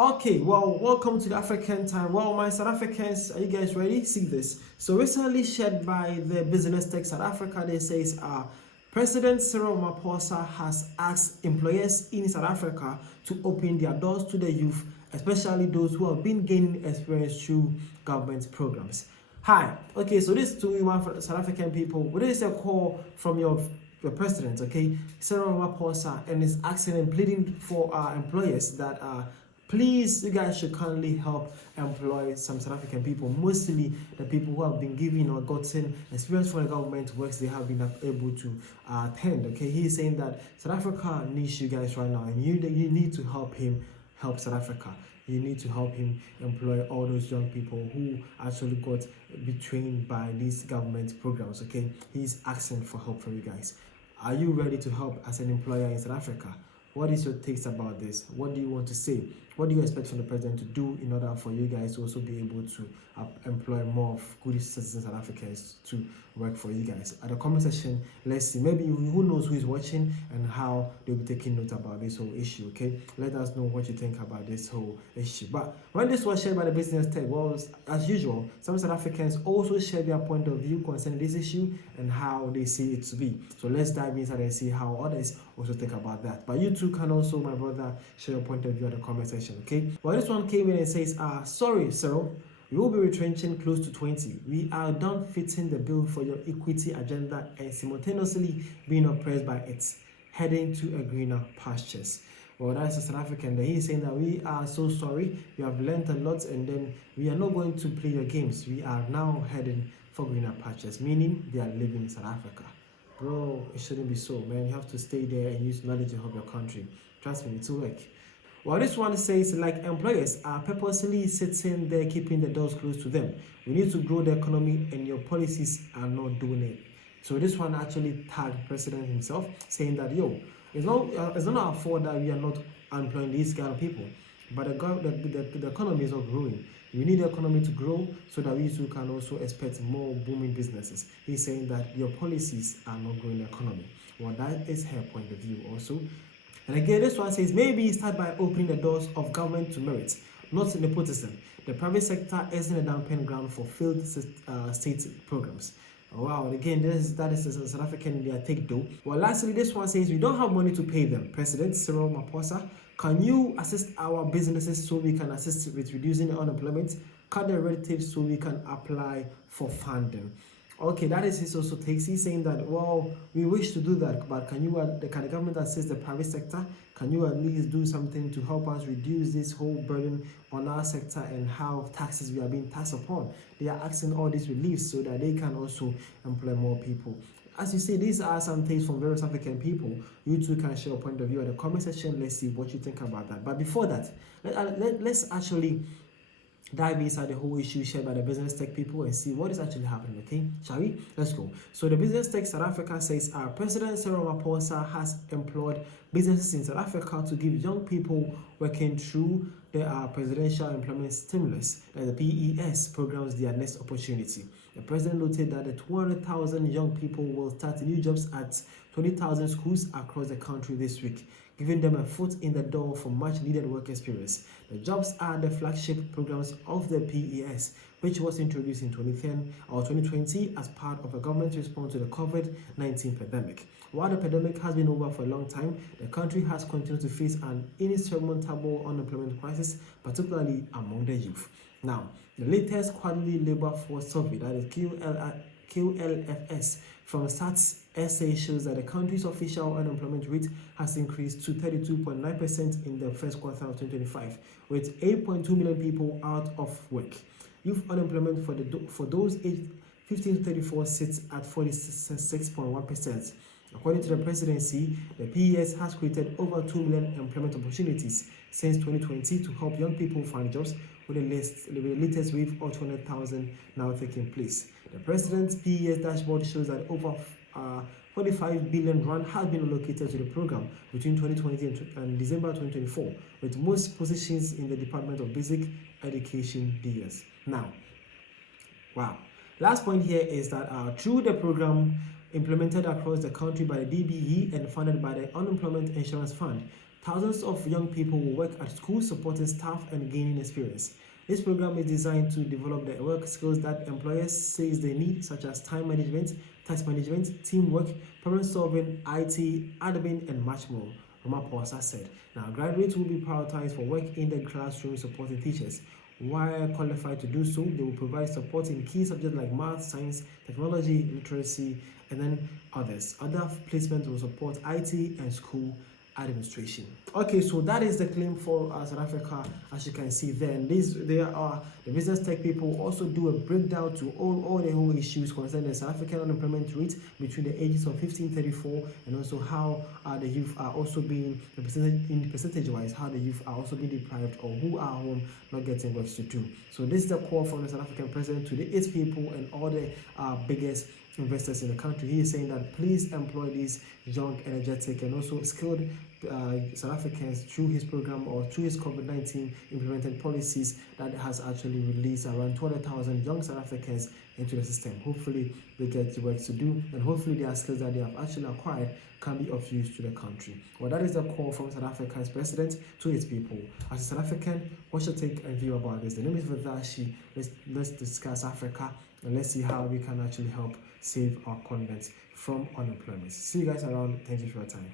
Okay, well, welcome to the African time. Well, my South Africans, are you guys ready? See this. So recently shared by the Business Tech South Africa, they says President Cyril Ramaphosa has asked employers in South Africa to open their doors to the youth, especially those who have been gaining experience through government programs. Hi, okay, so this is to you, my South African people. This is a call from your president, okay, Cyril Ramaphosa, and is asking and pleading for our employers that please, you guys should kindly help employ some South African people, mostly the people who have been given or gotten experience from the government works they have been able to attend. Okay, he's saying that South Africa needs you guys right now, and you need to help South Africa. You need to help him employ all those young people who actually got betrayed by these government programs. Okay, he's asking for help from you guys. Are you ready to help as an employer in South Africa? What is your takes about this? What do you want to say? What do you expect from the president to do in order for you guys to also be able to employ more of good citizens South Africans to work for you guys? At the comment section, let's see. Maybe who knows who is watching and how they'll be taking note about this whole issue. Okay, let us know what you think about this whole issue. But when this was shared by the Business Tech, well, as usual, some South Africans also share their point of view concerning this issue and how they see it to be. So let's dive inside and see how others also think about that. But you too can also, my brother, share your point of view at the comment section. Okay, well, this one came in and says, sorry, Cyril, we will be retrenching close to 20. We are done fitting the bill for your equity agenda and simultaneously being oppressed by it, heading to a greener pastures. Well, that's a South African that he's saying that we are so sorry, we have learned a lot, and then we are not going to play your games. We are now heading for greener pastures, meaning they are living in South Africa. Bro, it shouldn't be so, man. You have to stay there and use knowledge to help your country. Trust me, it will work. Well, this one says, like, employers are purposely sitting there keeping the doors closed to them. We need to grow the economy and your policies are not doing it. So this one actually tagged President himself, saying that, yo, it's not our fault that we are not employing these kind of people, but the economy is not growing. We need the economy to grow so that we too can also expect more booming businesses. He's saying that your policies are not growing the economy. Well, that is her point of view also. And again, this one says, maybe start by opening the doors of government to merit, not nepotism. The private sector isn't a dumping ground for failed state programs. Wow, again, that is a South African their take though. Well, lastly, this one says, we don't have money to pay them. President Cyril Ramaphosa, can you assist our businesses so we can assist with reducing the unemployment? Cut the red tape so we can apply for funding. Okay, that is his also takes. He's saying that, well, we wish to do that, but can the government assist the private sector? Can you at least do something to help us reduce this whole burden on our sector and how taxes we are being taxed upon? They are asking all these reliefs so that they can also employ more people. As you see, these are some things from various African people. You too can share your point of view in the comment section. Let's see what you think about that. But before that, let's actually dive inside the whole issue shared by the Business Tech people and see what is actually happening. Okay, shall we? Let's go. So the Business Tech South Africa says President Cyril Ramaphosa has employed businesses in South Africa to give young people working through the presidential employment stimulus, the PES programs, their next opportunity. The president noted that the 200,000 young people will start new jobs at 20,000 schools across the country this week, giving them a foot in the door for much needed work experience. The jobs are the flagship programs of the PES, which was introduced in 2010 or 2020 as part of a government response to the COVID-19 pandemic. While the pandemic has been over for a long time, the country has continued to face an insurmountable unemployment crisis, particularly among the youth. Now, the latest quarterly labor force survey, that is QLFS, from Stats SA shows that the country's official unemployment rate has increased to 32.9% in the first quarter of 2025, with 8.2 million people out of work. Youth unemployment for those aged 15 to 34 sits at 46.1%. According to the presidency, the PES has created over 2 million employment opportunities since 2020 to help young people find jobs, with the latest wave of 200,000 now taking place. The president's PES dashboard shows that over 45 billion rand has been allocated to the program between 2020 and December 2024, with most positions in the Department of Basic Education DS. Now, wow. Last point here is that through the program implemented across the country by the DBE and funded by the Unemployment Insurance Fund, Thousands of young people will work at schools, supporting staff and gaining experience. This program is designed to develop the work skills that employers say they need, such as time management, task management, teamwork, problem solving, IT, admin, and much more, Ramaphosa said. Now, graduates will be prioritized for work in the classroom supporting teachers. While qualified to do so, they will provide support in key subjects like math, science, technology, literacy, and then others. Other placements will support IT and school administration. Okay, so that is the claim for South Africa, as you can see there. And there are the business tech people also do a breakdown to all the whole issues concerning the South African unemployment rate between the ages of 15 to 34, and also how the youth are also being percentage wise, how the youth are also being deprived, or who are home not getting work to do. So this is the call from the South African president to the 8 people and all the biggest investors in the country. He is saying that please employ these young, energetic, and also skilled South Africans through his program or through his COVID-19 implemented policies that has actually released around 200,000 young South Africans into the system. Hopefully they get the work to do, and hopefully their skills that they have actually acquired can be of use to the country. Well, that is the call from South Africa's president to its people. As a South African, what's your take and view about this? The name is Vadashi. Let's discuss Africa, and let's see how we can actually help save our continent from unemployment. See you guys around. Thank you for your time.